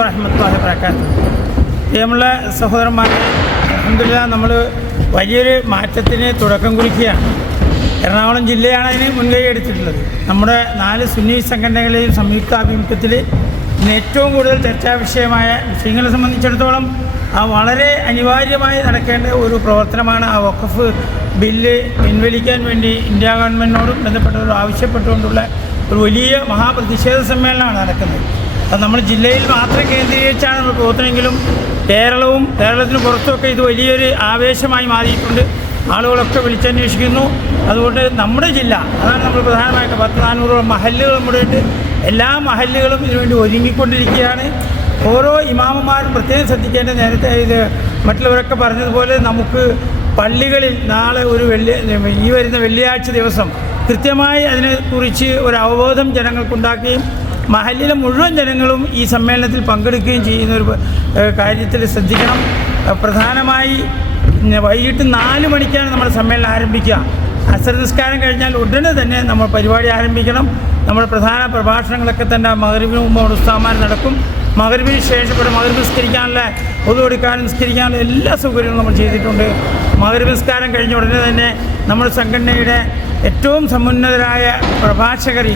വറഹമത്തല്ലാഹി വബറകാതുഹു. പ്രിയമുള്ള സഹോദരന്മാരെ അലഹമില്ല നമ്മൾ വലിയൊരു മാറ്റത്തിന് തുടക്കം കുറിക്കുകയാണ്. എറണാകുളം ജില്ലയാണ് അതിന് മുൻകൈ എടുത്തിട്ടുള്ളത്. നമ്മുടെ നാല് സുന്നി സംഘടനകളെയും സംയുക്ത ആഭിമുഖ്യത്തിൽ ഇന്ന് ഏറ്റവും കൂടുതൽ ചർച്ചാ വിഷയമായ വിഷയങ്ങളെ സംബന്ധിച്ചിടത്തോളം ആ വളരെ അനിവാര്യമായി നടക്കേണ്ട ഒരു പ്രവർത്തനമാണ് ആ വഖഫ് ബില്ല് പിൻവലിക്കാൻ വേണ്ടി ഇന്ത്യ ഗവൺമെന്റിനോടും ബന്ധപ്പെട്ടവരോട് ആവശ്യപ്പെട്ടുകൊണ്ടുള്ള ഒരു വലിയ മഹാപ്രതിഷേധ സമ്മേളനമാണ് നടക്കുന്നത്. അത് നമ്മൾ ജില്ലയിൽ മാത്രം കേന്ദ്രീകരിച്ചാണ് നമ്മൾ പോകുന്നതെങ്കിലും കേരളവും കേരളത്തിന് പുറത്തുമൊക്കെ ഇത് വലിയൊരു ആവേശമായി മാറിയിട്ടുണ്ട്. ആളുകളൊക്കെ വിളിച്ചന്വേഷിക്കുന്നു. അതുകൊണ്ട് നമ്മുടെ ജില്ല അതാണ് നമ്മൾ പ്രധാനമായിട്ട് പത്ത് നാനൂറോളം മഹല്ലുകൾ നമ്മുടെ ഉണ്ട്. എല്ലാ മഹല്ലുകളും ഇതിനുവേണ്ടി ഒരുങ്ങിക്കൊണ്ടിരിക്കുകയാണ്. ഓരോ ഇമാമന്മാരും പ്രത്യേകം ശ്രദ്ധിക്കേണ്ട നേരത്തെ ഇത് മറ്റുള്ളവരൊക്കെ പറഞ്ഞതുപോലെ നമുക്ക് പള്ളികളിൽ നാളെ ഒരു വെള്ളി ഈ വരുന്ന വെള്ളിയാഴ്ച ദിവസം കൃത്യമായി അതിനെക്കുറിച്ച് ഒരു അവബോധം ജനങ്ങൾക്കുണ്ടാക്കുകയും മഹല്ലിലെ മുഴുവൻ ജനങ്ങളും ഈ സമ്മേളനത്തിൽ പങ്കെടുക്കുകയും ചെയ്യുന്ന ഒരു കാര്യത്തിൽ ശ്രദ്ധിക്കണം. പ്രധാനമായി വൈകിട്ട് നാല് മണിക്കാണ് നമ്മൾ സമ്മേളനം ആരംഭിക്കുക. അസർ നിസ്കാരം കഴിഞ്ഞാൽ ഉടനെ തന്നെ നമ്മൾ പരിപാടി ആരംഭിക്കണം. നമ്മുടെ പ്രധാന പ്രഭാഷണങ്ങളൊക്കെ തന്നെ മകരവിന് മുമ്പ് ഉസ്താമാർ നടക്കും. മകരവിന് ശേഷം ഇവിടെ മകരവ് നിസ്കരിക്കാനുള്ള പൊതു കൊടുക്കാനും നിസ്കരിക്കാനുള്ള എല്ലാ സൗകര്യങ്ങളും നമ്മൾ ചെയ്തിട്ടുണ്ട്. മകരവിസ്കാരം കഴിഞ്ഞ ഉടനെ തന്നെ നമ്മുടെ സംഘടനയുടെ ഏറ്റവും സമുന്നതരായ പ്രഭാഷകർ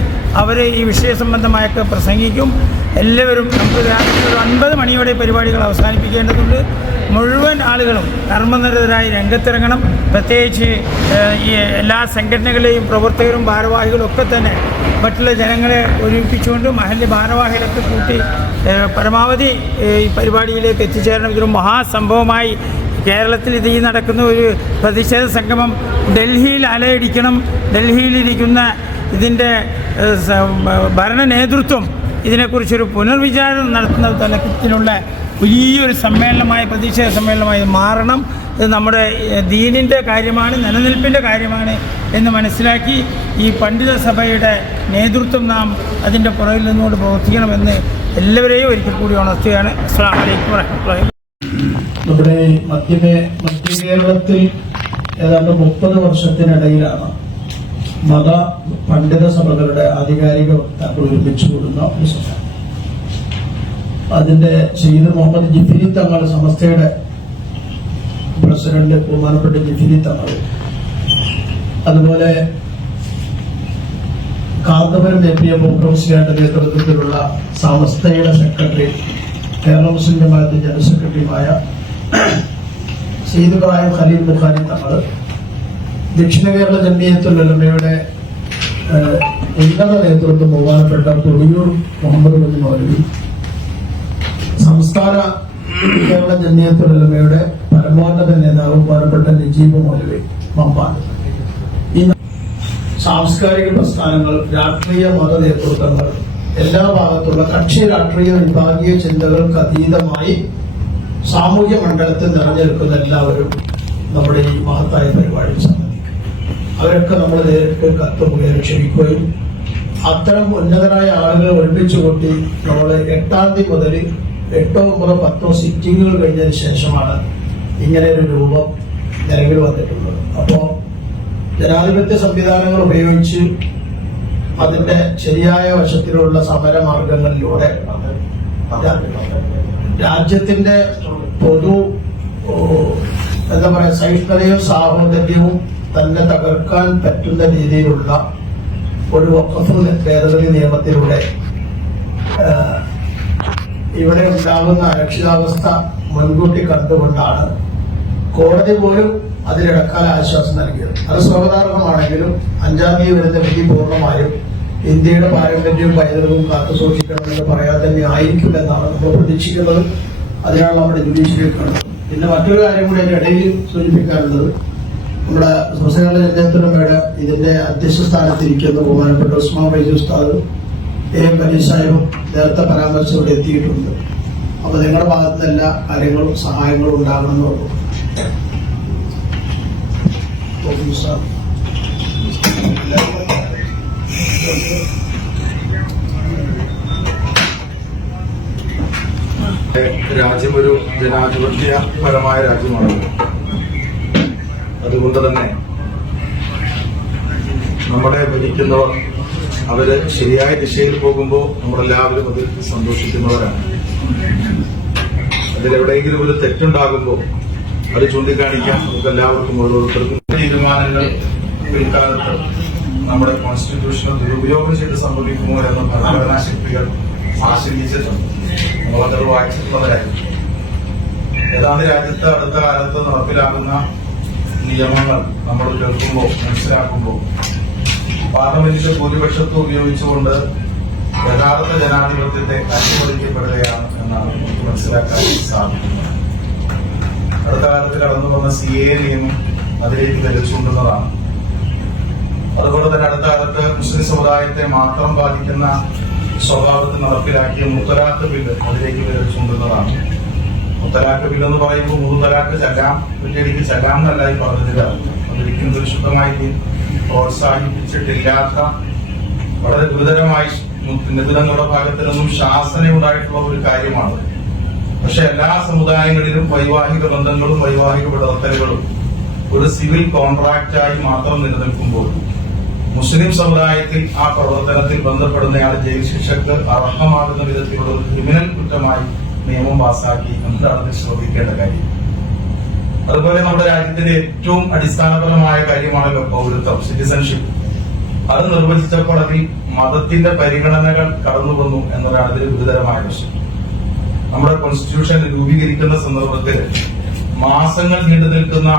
അവർ ഈ വിഷയ സംബന്ധമായൊക്കെ പ്രസംഗിക്കും. എല്ലാവരും നമുക്ക് രാത്രി ഒരു അൻപത് മണിയോടെ പരിപാടികൾ അവസാനിപ്പിക്കേണ്ടതുണ്ട്. മുഴുവൻ ആളുകളും കർമ്മനിരതരായി രംഗത്തിറങ്ങണം. പ്രത്യേകിച്ച് ഈ എല്ലാ സംഘടനകളെയും പ്രവർത്തകരും ഭാരവാഹികളും ഒക്കെ തന്നെ മറ്റുള്ള ജനങ്ങളെ ഒരുമിപ്പിച്ചുകൊണ്ട് മഹല്ല് ഭാരവാഹികളൊക്കെ കൂട്ടി പരമാവധി ഈ പരിപാടിയിലേക്ക് എത്തിച്ചേരണം. ഇതൊരു മഹാസംഭവമായി കേരളത്തിൽ ഇത് ഈ നടക്കുന്ന ഒരു പ്രതിഷേധ സംഗമം ഡൽഹിയിൽ അലയടിക്കണം ഡൽഹിയിലിരിക്കുന്ന ഇതിന്റെ ഭരണ നേതൃത്വം ഇതിനെക്കുറിച്ചൊരു പുനർവിചാരണം നടത്തുന്ന തലത്തിലുള്ള വലിയൊരു സമ്മേളനമായി പ്രതിഷേധ സമ്മേളനമായി മാറണം. ഇത് നമ്മുടെ ദീനിന്റെ കാര്യമാണ് നിലനിൽപ്പിന്റെ കാര്യമാണ് എന്ന് മനസ്സിലാക്കി ഈ പണ്ഡിത സഭയുടെ നേതൃത്വം നാം അതിന്റെ പുറകിൽ നിന്നുകൊണ്ട് പ്രവർത്തിക്കണമെന്ന് എല്ലാവരെയും ഒരിക്കൽ കൂടി ഉണർത്തുകയാണ്. അസ്സാം വലൈക്കും വാഹമത്തുള്ളാഹി നമ്മുടെ മധ്യമേ മധ്യ കേരളത്തിൽ ഏതാണ്ട് മുപ്പത് വർഷത്തിനിടയിലാണ് മത പണ്ഡിത സഭകളുടെ ആധികാരിക വക്താക്കൾ ഒരുമിച്ച് കൂടുന്ന ഒരു സഭ. അതിന്റെ സയ്യിദ് മുഹമ്മദ് ജിഫിരി തങ്ങൾ സമസ്തയുടെ പ്രസിഡന്റ് ബഹുമാനപ്പെട്ട ജിഫിരി തങ്ങൾ. അതുപോലെ കാന്തപുരം എ പി എം മുഖ്യമന്ത്രിയുടെ നേതൃത്വത്തിലുള്ള സമസ്തയുടെ secretary Kerala Muslim Jamaath general സെക്രട്ടറിയുമായ സയ്യിദ് ഇബ്രാഹിം ഖലീൽ ബുഖാരി തങ്ങൾ ദക്ഷിണ കേരള ഏഹ്, ഉന്നത നേതൃത്വം ബഹുമാനപ്പെട്ട തൊഴിയൂർ മുഹമ്മദ് കുഞ്ഞു മൗലവി സംസ്ഥാന കേരള ജമിയത്തുൽ ഉലമയുടെ പരമോന്നത നേതാവ് ബഹുമാനപ്പെട്ട നജീബ് മൗലവി മമ്പാൻ സാംസ്കാരിക പ്രസ്ഥാനങ്ങൾ രാഷ്ട്രീയ മത നേതൃത്വങ്ങൾ എല്ലാ ഭാഗത്തുള്ള കക്ഷി രാഷ്ട്രീയ വിഭാഗീയ ചിന്തകൾക്ക് അതീതമായി സാമൂഹ്യ മണ്ഡലത്തിൽ നിറഞ്ഞെടുക്കുന്ന എല്ലാവരും നമ്മുടെ ഈ മഹത്തായ പരിപാടിയിൽ സംബന്ധിക്കും. അവരൊക്കെ നമ്മൾ നേരിട്ട് കത്ത് മുഖേന ക്ഷണിക്കുകയും അത്തരം ഉന്നതരായ ആളുകളെ ഒരുമിച്ച് കൂട്ടി നമ്മൾ എട്ടാം തീയതി മുതൽ എട്ടോ ഒമ്പതോ പത്തോ സിറ്റിങ്ങുകൾ കഴിഞ്ഞതിന് ശേഷമാണ് ഇങ്ങനെ ഒരു രൂപം നിലവിൽ വന്നിട്ടുള്ളത്. അപ്പോൾ ജനാധിപത്യ സംവിധാനങ്ങൾ ഉപയോഗിച്ച് അതിന്റെ ശരിയായ വശത്തിലുള്ള സമരമാർഗങ്ങളിലൂടെ രാജ്യത്തിന്റെ പൊതു എന്താ പറയാ സഹിഷ്ണുതയും സാഹോദര്യവും തന്നെ തകർക്കാൻ പറ്റുന്ന രീതിയിലുള്ള ഒരു വഖഫ് ഭേദഗതി നിയമത്തിലൂടെ ഇവിടെ ഉണ്ടാകുന്ന അരക്ഷിതാവസ്ഥ മുൻകൂട്ടി കണ്ടുകൊണ്ടാണ് കോടതി പോലും അതിലിടക്കാല ആശ്വാസം നൽകിയത്. അത് സ്വാഗതാർഹമാണെങ്കിലും അഞ്ചാം തീയതി വരുന്ന വിധി പൂർണമായും ഇന്ത്യയുടെ പാരമ്പര്യവും പൈതൃകവും കാത്തു സൂക്ഷിക്കണമെന്ന് പറയാതെ തന്നെ ആയിരിക്കില്ല എന്നാണ് നമ്മൾ പ്രതീക്ഷിക്കുന്നത്. അതിനാണ് നമ്മുടെ ജുഡീഷ്യറി കാണുന്നത് പിന്നെ മറ്റൊരു കാര്യം കൂടി അതിന്റെ ഇടയിൽ സൂചിപ്പിക്കാനുള്ളത്. നമ്മുടെ സംസ്ഥാന മേഡം ഇതിന്റെ അധ്യക്ഷ സ്ഥാനത്തിരിക്കുന്ന ബഹുമാനപ്പെട്ട ഉസ്മാൻ ഫൈസി ഉസ്താദ് എ എം കലീൽ സാഹിബും നേരത്തെ പരാമർശം ഇവിടെ എത്തിയിട്ടുണ്ട്. അപ്പോൾ നിങ്ങളുടെ ഭാഗത്ത് എല്ലാ കാര്യങ്ങളും സഹായങ്ങളും ഉണ്ടാകണമെന്ന് പറഞ്ഞു ഓഫീസർ. രാജ്യം ഒരു ജനാധിപത്യപരമായ രാജ്യമാണ്. അതുകൊണ്ട് തന്നെ നമ്മളെ ഭരിക്കുന്നവർ അവർ ശരിയായ ദിശയിൽ പോകുമ്പോൾ നമ്മളെല്ലാവരും അതിൽ സന്തോഷിക്കുന്നവരാണ്. അതിലെവിടെയെങ്കിലും ഒരു തെറ്റുണ്ടാകുമ്പോൾ അത് ചൂണ്ടിക്കാണിക്കാൻ നമുക്ക് എല്ലാവർക്കും ഓരോരുത്തർക്കും തീരുമാനങ്ങൾ പിൽക്കാലത്ത് നമ്മുടെ കോൺസ്റ്റിറ്റ്യൂഷനെ ദുരുപയോഗം ചെയ്ത് സംഭവിക്കുമോ എന്ന് ഭരണഘടനാ ശക്തികൾ ആശങ്കിച്ചിട്ടുണ്ട്. നമ്മളത് വായിച്ചിട്ടുള്ളവരായിരുന്നു ഏതാണ് രാജ്യത്ത് അടുത്ത കാലത്ത് നടപ്പിലാകുന്ന നിയമങ്ങൾ നമ്മൾ കേൾക്കുമ്പോൾ മനസ്സിലാക്കുമ്പോൾ? പാർലമെന്റിന്റെ ഭൂരിപക്ഷത്വം ഉപയോഗിച്ചുകൊണ്ട് യഥാർത്ഥ ജനാധിപത്യത്തെ അട്ടിമറിക്കപ്പെടുകയാണ് എന്നാണ് നമുക്ക് മനസ്സിലാക്കാൻ സാധിക്കുന്നത്. അടുത്ത കാലത്ത് കടന്നു വന്ന സി എ നിയമം അതിലേക്ക് തെളിച്ചുകൊണ്ടുന്നതാണ് അതുപോലെ മുസ്ലിം സമുദായത്തെ മാത്രം ബാധിക്കുന്ന സ്വഭാവത്തിൽ നടപ്പിലാക്കിയ മുത്തലാഖ് ബില്ല് അതിലേക്ക് തെളിച്ചുകൊണ്ടുന്നതാണ് മുത്തലാഖ് ബില്ല് എന്ന് പറയുമ്പോൾ മൂന്ന് തലാഖ് ചല്ലാം ഒറ്റയടിക്ക് ചല്ലാം എന്നല്ല ഈ പറഞ്ഞതിൽ അതൊരിക്കലും ദുരിശുദ്ധമായി പ്രോത്സാഹിപ്പിച്ചിട്ടില്ലാത്ത വളരെ ഗുരുതരമായി നിബിധങ്ങളുടെ ഭാഗത്തു നിന്നും ശാസന ഉണ്ടായിട്ടുള്ള ഒരു കാര്യമാണ്. പക്ഷെ എല്ലാ സമുദായങ്ങളിലും വൈവാഹിക ബന്ധങ്ങളും വൈവാഹിക വിടർത്തലുകളും ഒരു സിവിൽ കോൺട്രാക്റ്റായി മാത്രം നിലനിൽക്കുമ്പോൾ മുസ്ലിം സമുദായത്തിൽ ആ പ്രവർത്തനത്തിൽ ബന്ധപ്പെടുന്നയാൾ ജയിൽ ശിക്ഷക്ക് അർഹമാകുന്ന വിധത്തിലുള്ള ഒരു ക്രിമിനൽ കുറ്റമായി നിയമം പാസാക്കി എന്താണെന്ന് ശ്രദ്ധിക്കേണ്ട കാര്യം? അതുപോലെ നമ്മുടെ രാജ്യത്തിന്റെ ഏറ്റവും അടിസ്ഥാനപരമായ കാര്യമാണല്ലോ പൗരത്വം സിറ്റിസൺഷിപ്പ് അത് നിർവചിച്ചപ്പോൾ അതിൽ മതത്തിന്റെ പരിഗണനകൾ കടന്നു വന്നു എന്നതാണ് ഇതിൽ ഗുരുതരമായ വശം നമ്മുടെ കോൺസ്റ്റിറ്റ്യൂഷൻ രൂപീകരിക്കുന്ന സന്ദർഭത്തിൽ മാസങ്ങൾ നീണ്ടു നിൽക്കുന്ന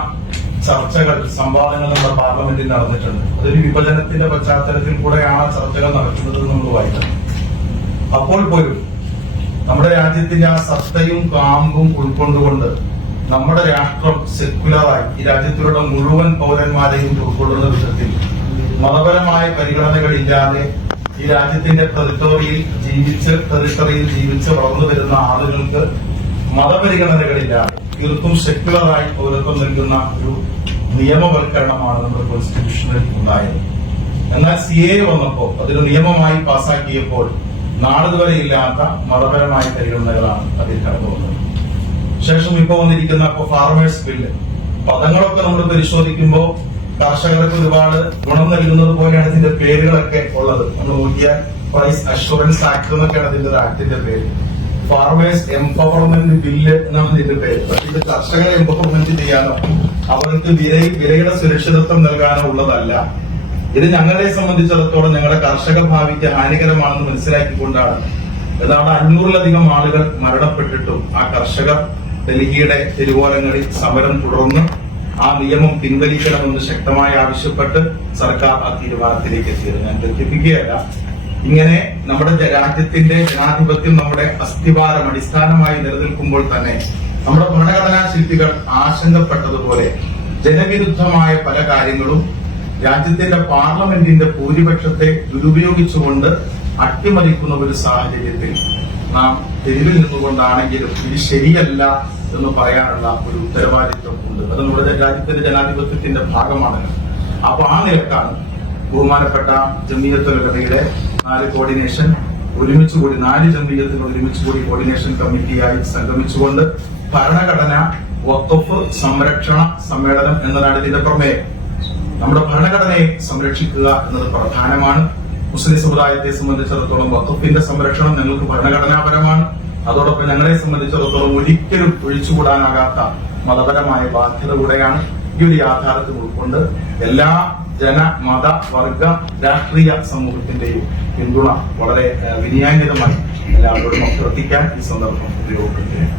ചർച്ചകൾ സംവാദങ്ങൾ നമ്മുടെ പാർലമെന്റിൽ നടന്നിട്ടുണ്ട്. അതൊരു വിഭജനത്തിന്റെ പശ്ചാത്തലത്തിൽ കൂടെയാണ് ചർച്ചകൾ നടക്കുന്നത് നമ്മൾ വായിക്കുന്നത് അപ്പോൾ പോലും നമ്മുടെ രാജ്യത്തിന്റെ ആ സത്തയും കാമ്പും ഉൾക്കൊണ്ടുകൊണ്ട് നമ്മുടെ രാഷ്ട്രം സെക്യുലറായി ഈ രാജ്യത്തിലുള്ള മുഴുവൻ പൗരന്മാരെയും ഉൾക്കൊള്ളുന്ന വിധത്തിൽ മതപരമായ പരിഗണനകളില്ലാതെ ഈ രാജ്യത്തിന്റെ ടെറിട്ടോറിയിൽ ജീവിച്ച് ടെറിട്ടറിയിൽ ജീവിച്ച് വളർന്നു വരുന്ന ആളുകൾക്ക് മതപരിഗണനകളില്ലാതെ തീർത്തും സെക്യുലറായി പൗരത്വം നൽകുന്ന ഒരു നിയമവൽക്കരണമാണ് നമ്മുടെ കോൺസ്റ്റിറ്റ്യൂഷനിൽ ഉണ്ടായത്. എന്നാൽ സി എ വന്നപ്പോൾ അതൊരു നിയമമായി പാസാക്കിയപ്പോൾ നാളിതുവരെ ഇല്ലാത്ത മതപരമായ പരിഗണനകളാണ് അതിൽ കടന്നു വന്നത്. ശേഷം ഇപ്പോൾ വന്നിരിക്കുന്ന ഫാർമേഴ്സ് ബില്ല് പദങ്ങളൊക്കെ നമ്മൾ പരിശോധിക്കുമ്പോൾ കർഷകർക്ക് ഒരുപാട് ഗുണം നൽകുന്നത് പോലെയാണ് ഇതിന്റെ പേരുകളൊക്കെ ഉള്ളത്. നമ്മൾ നോക്കിയാൽ പ്രൈസ് അഷുറൻസ് ആക്ട് എന്നൊക്കെയാണ് ഇതിന്റെ ഒരു ആക്ടിന്റെ പേര്. ഫാർമേഴ്സ് എംപവർമെന്റ് ബില്ല് എന്നാണ് ഇതിന്റെ പേര്. ഇത് കർഷകരെ എംപവർമെന്റ് ചെയ്യാനോ അവർക്ക് വില വിലയുടെ സുരക്ഷിതത്വം നൽകാനോ ഉള്ളതല്ല ഇത് ഞങ്ങളെ സംബന്ധിച്ചിടത്തോളം ഞങ്ങളുടെ കർഷക ഭാവിക്ക് ഹാനികരമാണെന്ന് മനസ്സിലാക്കിക്കൊണ്ടാണ്. ഏതാണ്ട് അഞ്ഞൂറിലധികം ആളുകൾ മരണപ്പെട്ടിട്ടും ആ കർഷകർ ഡൽഹിയുടെ തിരുവോലങ്ങളിൽ സമരം തുടർന്ന് ആ നിയമം പിൻവലിക്കണമെന്ന് ശക്തമായി ആവശ്യപ്പെട്ട് സർക്കാർ ആ തീരുമാനത്തിലേക്ക് എത്തിയത്. ഞാൻ തെറ്റിപ്പിക്കുകയല്ല. ഇങ്ങനെ നമ്മുടെ രാജ്യത്തിന്റെ ജനാധിപത്യം നമ്മുടെ അസ്ഥിവാരം അടിസ്ഥാനമായി നിലനിൽക്കുമ്പോൾ തന്നെ നമ്മുടെ ഭരണഘടനാ ശില്പികൾ ആശങ്കപ്പെട്ടതുപോലെ ജനവിരുദ്ധമായ പല കാര്യങ്ങളും രാജ്യത്തിന്റെ പാർലമെന്റിന്റെ ഭൂരിപക്ഷത്തെ ദുരുപയോഗിച്ചുകൊണ്ട് അട്ടിമറിക്കുന്ന ഒരു സാഹചര്യത്തിൽ നാം തെരുവിൽ നിന്നുകൊണ്ടാണെങ്കിലും ഇത് ശരിയല്ല എന്ന് പറയാനുള്ള ഒരു ഉത്തരവാദിത്വം ഉണ്ട്. അത് നമ്മുടെ രാജ്യത്തിന്റെ ജനാധിപത്യത്തിന്റെ ഭാഗമാണല്ലോ അപ്പൊ ആ നിലക്കാണ് ബഹുമാനപ്പെട്ട ജമീയത്തുലയുടെ നാല് കോർഡിനേഷൻ ഒരുമിച്ച് കൂടി നാല് ജമീയത്തിൽ ഒരുമിച്ച് കൂടി കോർഡിനേഷൻ കമ്മിറ്റിയായി സംഗമിച്ചുകൊണ്ട് ഭരണഘടന വഖഫ് സംരക്ഷണ സമ്മേളനം എന്നതാണ് ഇതിന്റെ പ്രമേയം. നമ്മുടെ ഭരണഘടനയെ സംരക്ഷിക്കുക എന്നത് പ്രധാനമാണ്. മുസ്ലിം സമുദായത്തെ സംബന്ധിച്ചിടത്തോളം വഖഫിന്റെ സംരക്ഷണം ഞങ്ങൾക്ക് ഭരണഘടനാപരമാണ്. അതോടൊപ്പം ഞങ്ങളെ സംബന്ധിച്ചിടത്തോളം ഒരിക്കലും ഒഴിച്ചുകൂടാനാകാത്ത മതപരമായ ബാധ്യത കൂടെയാണ് ഈ ഒരു യാഥാർത്ഥ്യം ഉൾക്കൊണ്ട് എല്ലാ ജന മത വർഗ രാഷ്ട്രീയ സമൂഹത്തിന്റെയും പിന്തുണ വളരെ ഏഹ്, വിനയാന്വിതമായി എല്ലാവരോടും അഭ്യർത്ഥിക്കാൻ ഈ സന്ദർഭം ഉപയോഗപ്പെടുത്തുകയാണ്.